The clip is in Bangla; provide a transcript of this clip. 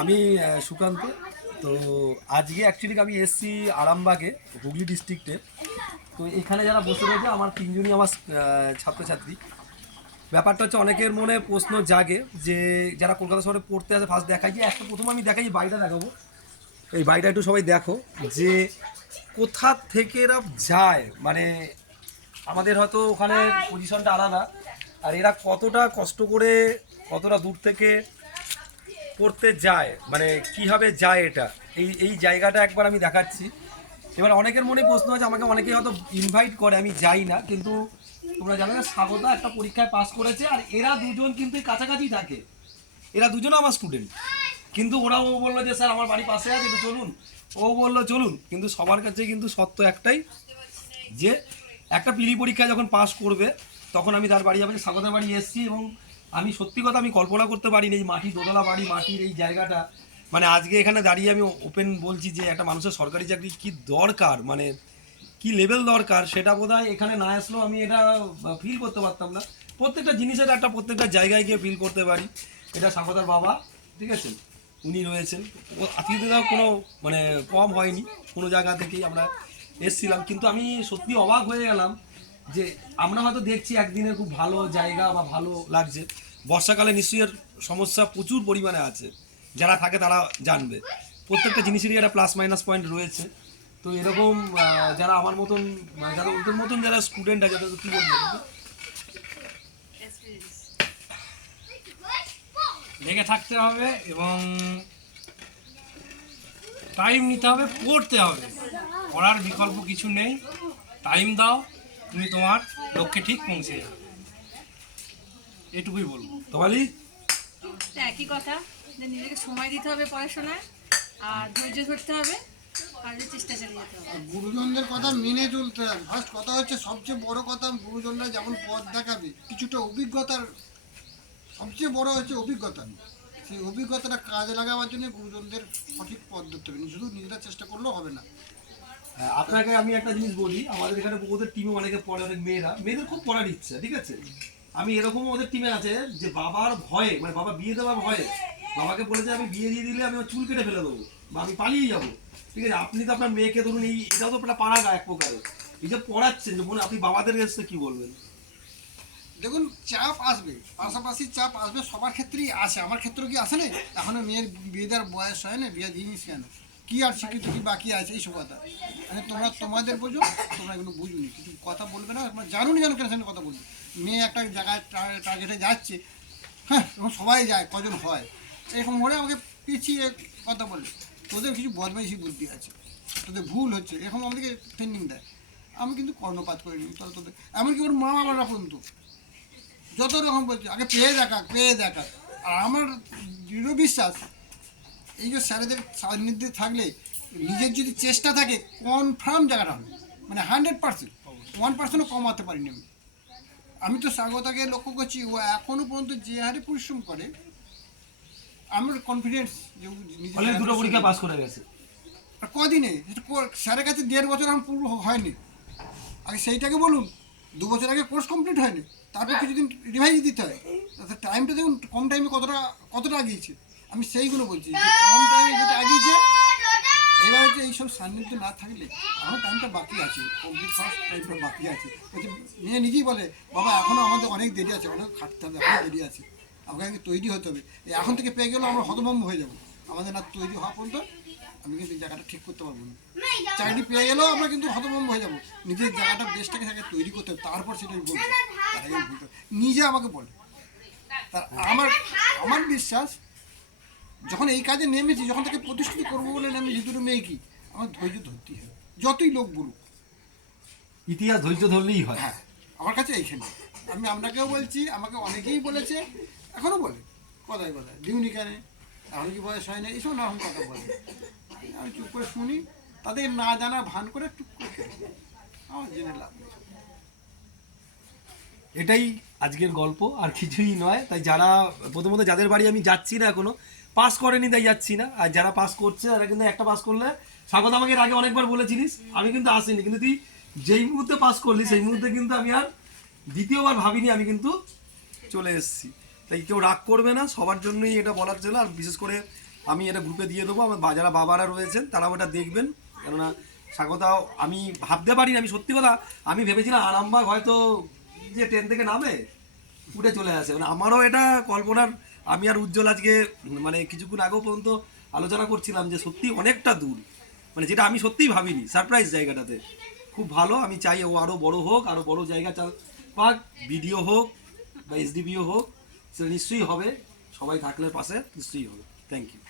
আমি সুকান্ত। তো আজকে অ্যাকচুয়ালি আমি এসছি আরামবাগে, হুগলি ডিস্ট্রিক্টে। তো এখানে যারা বসে রয়েছে আমার তিনজনই আমার ছাত্রছাত্রী। ব্যাপারটা হচ্ছে অনেকের মনে প্রশ্ন জাগে যে যারা কলকাতা শহরে পড়তে আসে ফার্স্ট দেখায় যে একটা প্রথম আমি দেখাই বাড়িটা দেখাবো, এই বাড়িটা একটু সবাই দেখো যে কোথা থেকে এরা যায়। মানে আমাদের হয়তো ওখানে পজিশনটা আলাদা, আর এরা কতটা কষ্ট করে কতটা দূর থেকে পড়তে যায়, মানে কীভাবে যায় এটা, এই এই জায়গাটা একবার আমি দেখাচ্ছি। এবার অনেকের মনে প্রশ্ন আছে, আমাকে অনেকেই হয়তো ইনভাইট করে, আমি যাই না, কিন্তু তোমরা জানো না স্বাগতা একটা পরীক্ষায় পাস করেছে, আর এরা দুজন কিন্তু কাছাকাছি থাকে, এরা দুজনও আমার স্টুডেন্ট। কিন্তু ওরা ও বললো যে স্যার আমার বাড়ি পাশে আছে একটু চলুন, ও বললো চলুন। কিন্তু সবার কাছে কিন্তু সত্য একটাই, যে একটা পিলি পরীক্ষায় যখন পাস করবে তখন আমি তার বাড়ি যাবো। যে স্বাগতার বাড়ি এসেছি, এবং আমি সত্যি কথা আমি কল্পনা করতে পারিনি এই মাটি দোতলা বাড়ি, মাটির এই জায়গাটা, মানে আজকে এখানে দাঁড়িয়ে আমি ওপেন বলছি যে একটা মানুষের সরকারি চাকরি কি দরকার, মানে কি লেভেল দরকার, সেটা বোধহয় এখানে না আসলেও আমি এটা ফিল করতে পারতাম না। প্রত্যেকটা জিনিসের একটা প্রত্যেকটা জায়গায় গিয়ে ফিল করতে পারি। এটা স্বাগতার বাবা, ঠিক আছে, উনি রয়েছেন। ও আত্মীয়তাও কোনো মানে কম হয়নি, কোনো জায়গা থেকেই আমরা এসছিলাম। কিন্তু আমি সত্যি অবাক হয়ে গেলাম যে আমরা হয়তো দেখছি একদিনের খুব ভালো জায়গা বা ভালো লাগছে, বর্ষাকালে নিশ্চয়ই এর সমস্যা প্রচুর পরিমাণে আছে, যারা থাকে তারা জানবে। প্রত্যেকটা জিনিসেরই একটা প্লাস মাইনাস পয়েন্ট রয়েছে। তো এরকম যারা আমার মতন, যারা ওদের মতন যারা স্টুডেন্ট আছে তাদের কী বলবো, লেগে থাকতে হবে এবং টাইম নিতে হবে, পড়তে হবে, পড়ার বিকল্প কিছু নেই। টাইম দাও, তুমি তোমার লক্ষ্যে ঠিক পৌঁছে যাবে, এটুকুই বলবো। তোমালি একই কথা, যে নিজেকে সময় দিতে হবে পড়াশোনায়, আর ধৈর্য ধরতে হবে, আর চেষ্টা চালিয়ে যেতে হবে। গুরুজনদের কথা মেনে চলতে হবে। ফার্স্ট কথা হচ্ছে, সবচেয়ে বড় কথা, গুরুজনরা যেমন পথ দেখাবে, কিছুটা অভিজ্ঞতার, সবচেয়ে বড় হচ্ছে অভিজ্ঞতা। সেই অভিজ্ঞতাটা কাজে লাগাবার জন্য গুরুজনদের সঠিক পথ ধরতে হবে, শুধু নিজেরা চেষ্টা করলেও হবে না। আপনাকে আমি একটা জিনিস বলি, আমাদের এখানে ওদের টিমে অনেকে পড়ে, অনেক মেয়েদের খুব পড়ার ইচ্ছা, ঠিক আছে। আমি এরকম ওদের টিমে আছে যে বাবার ভয়ে, মানে বাবা বিয়ে দেওয়ার ভয়ে, বাবাকে বলেছে আমি বিয়ে দিয়ে দিলে আমি আমার চুল কেটে ফেলে দেবো বা আমি পালিয়ে যাবো, ঠিক আছে। আপনি তো আপনার মেয়েকে ধরুন, এই এটাও তো একটা পাড়া এক প্রকারে, এই যে পড়াচ্ছেন, যে মনে আপনি বাবাদের কাছে কি বলবেন? দেখুন, চাপ আসবে, পাশাপাশি চাপ আসবে, সবার ক্ষেত্রেই আসে। আমার ক্ষেত্রেও কি আসে না? এখনো মেয়ের বিয়ে দেওয়ার বয়স হয় না, বিয়ে দিইনিস কেন, কি আর শিক্ষিত কি বাকি আছে, এইসব কথা। মানে তোমরা তোমাদের বোঝো, তোমরা এগুলো বুঝুনি, কিছু কথা বলবে না, তোমরা জানুনি কেন, কেন সেখানে কথা বলবে। মেয়ে একটা জায়গায় টার্গেটে যাচ্ছে, হ্যাঁ, এবং সবাই যায়, কজন হয়, এরকম করে আমাকে পিছিয়ে কথা বলে, তোদের কিছু বদমাইশি বুদ্ধি আছে, তোদের ভুল হচ্ছে, এরকম আমাদেরকে ট্রেনিং দেয়। আমি কিন্তু কর্ণপাত করিনি, তোদের এমনকি ওর মা বাবারা পর্যন্ত যত রকম বলছে, আগে পেয়ে দেখা, পেয়ে দেখা। আর আমার দৃঢ় বিশ্বাস, এই যে স্যারেদের সান্নিধ্যে থাকলে, নিজের যদি চেষ্টা থাকে, কনফার্ম জায়গাটা হবে, মানে 100%, 1%ও কমাতে পারিনি আমি। আমি তো স্বাগতাকে লক্ষ্য করছি, ও এখনও পর্যন্ত যে হারে পরিশ্রম করে, আমার কনফিডেন্স যে অলরেডি দুটো পরীক্ষা পাস করে গেছে। আর কদিনে স্যারের কাছে 1.5 বছর আমার পুরো হয়নি, আগে সেইটাকে বলুন। 2 বছর আগে কোর্স কমপ্লিট হয়নি, তারপর কিছুদিন রিভাইজ দিতে হয়। টাইমটা দেখুন, কম টাইমে কতটা আগিয়েছে, আমি সেইগুলো বলছি, যে কম টাইমে যেটা আগিয়েছে। এবার হচ্ছে এইসব সান্নিধ্য না থাকলে আমার টাইমটা বাকি আছে, কমপ্লিট ফার্স্ট টাইমটা বাকি আছে। হচ্ছে মেয়ে নিজেই বলে, বাবা এখনও আমাদের অনেক দেরি আছে, অনেক খাটতে হবে, এখনও দেরি আছে, আমাকে তৈরি হতে হবে। এখন থেকে পেয়ে গেলেও আমরা হতভম্ব হয়ে যাবো, আমাদের না তৈরি হওয়া পর্যন্ত আমি কিন্তু এই জায়গাটা ঠিক করতে পারবো না। চাকরি পেয়ে গেলেও আমরা কিন্তু হতভম্ব হয়ে যাবো, নিজের জায়গাটা বেশটাকে তাকে তৈরি করতে হবে, তারপর সেটাই বলবো। নিজে আমাকে বলে, তা আমার আমার বিশ্বাস, যখন এই কাজে নেমেছি, যখন তাকে প্রতিষ্ঠিত করবো বলে নেমেছি, দুটো মেয়ে কি, আমার ধৈর্য ধরতেই হবে, যতই লোক বলুক। ইতিহাস ধৈর্য ধরলেই হয়। হ্যাঁ, আমার কাছে এইখানে আমি আপনাকেও বলছি, আমাকে অনেকেই বলেছে, এখনও বলে কথায় কথায়, ডিউনি কেন, এখন কি বয়স হয় না, এইসব নানান কথা বলে। আমি চুপ করে শুনি, তাদের না জানা ভান করে চুপ করে আমার জেনে লাভ নেই। এটাই আজকের গল্প, আর কিছুই নয়। তাই যারা প্রথমত, যাদের বাড়ি আমি যাচ্ছি না এখনো, পাস করেনি তাই যাচ্ছি না, আর যারা পাস করছে তারা কিন্তু একটা পাস করলে, স্বাগত আমাকে এর আগে অনেকবার বলেছিলিস, আমি কিন্তু আসিনি, কিন্তু তুই যেই মুহূর্তে পাস করলি সেই মুহূর্তে কিন্তু আমি আর দ্বিতীয়বার ভাবিনি, আমি কিন্তু চলে এসেছি। তাই কেউ রাগ করবে না, সবার জন্যই এটা বলার জন্য। আর বিশেষ করে আমি এটা গ্রুপে দিয়ে দেবো, আমার যারা বাবারা রয়েছেন তারাও এটা দেখবেন। কেননা স্বাগতাও আমি ভাবতে পারিনি, আমি সত্যি কথা আমি ভেবেছিলাম আরামবাগ হয়তো যে ট্রেন থেকে নামে উঠে চলে আসে, মানে আমারও এটা কল্পনার, আমি আর উজ্জ্বল আজকে মানে কিছুক্ষণ আগেও পর্যন্ত আলোচনা করছিলাম যে সত্যি অনেকটা দূর, মানে যেটা আমি সত্যিই ভাবিনি, সারপ্রাইজ জায়গাটাতে খুব ভালো। আমি চাই ও আরও বড় হোক, আরও বড় জায়গা পাক, ভিডিও হোক বা এসডিপিও হোক, সেটা নিশ্চয়ই হবে, সবাই থাকলে পাশে নিশ্চয়ই হবে। Thank you.